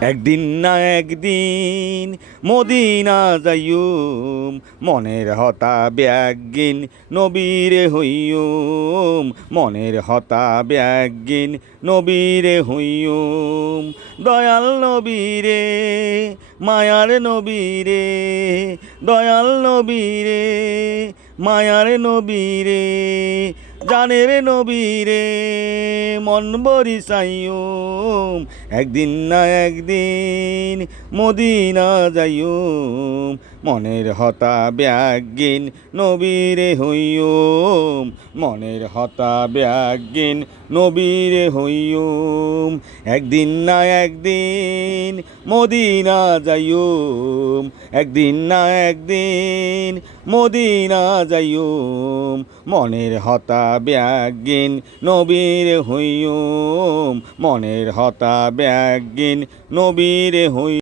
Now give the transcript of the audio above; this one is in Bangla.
একদিন না একদিন মদিনা যাইয়ুম, মনের হতা ব্যাগিন নবীরে হইয়ুম, মনের হতা ব্যাগিন নবীরে হইয়ুম। দয়াল নবীরে, মায়ার নবীরে, দয়াল নবীরে, মায়ার নবীরে, জানের নবীরে, মন বরি চাইয়ুম। একদিন না একদিন মদিনা যাইয়ুম, মনের হতা ব্যাগিন নবীরে হইয়ুম, মনের হতা ব্যাগিন নবীরে হইয়ুম। একদিন না একদিন মদিনা যাইয়ুম, একদিন না একদিন মদিনা যাইয়ুম, মনের হতা ব্যাগিন নবীরে হইয়ুম, মনের হতা ব্যাগিন নবীরে হই।